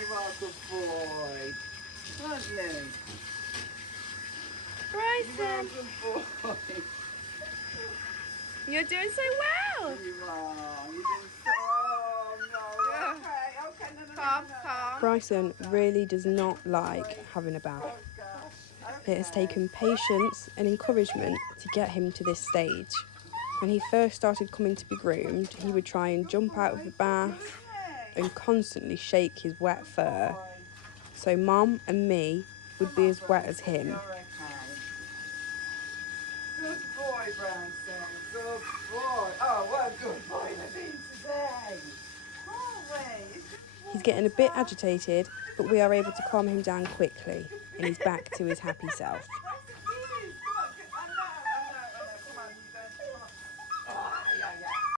you are a good boy. Aren't you? Bryson, You are a good boy. you're doing so well. You are. You're doing so... Oh, no. Okay, no. Calm. Bryson really does not like having a bath. Oh, gosh. It has taken patience and encouragement to get him to this stage. When he first started coming to be groomed, he would try and jump out of the bath and constantly shake his wet fur. So Mum and me would be as wet as him. You're okay. Good boy, Bryson. Good boy. Oh, what a good boy we've been today. Aren't we? He's getting a bit agitated, but we are able to calm him down quickly and he's back to his happy self.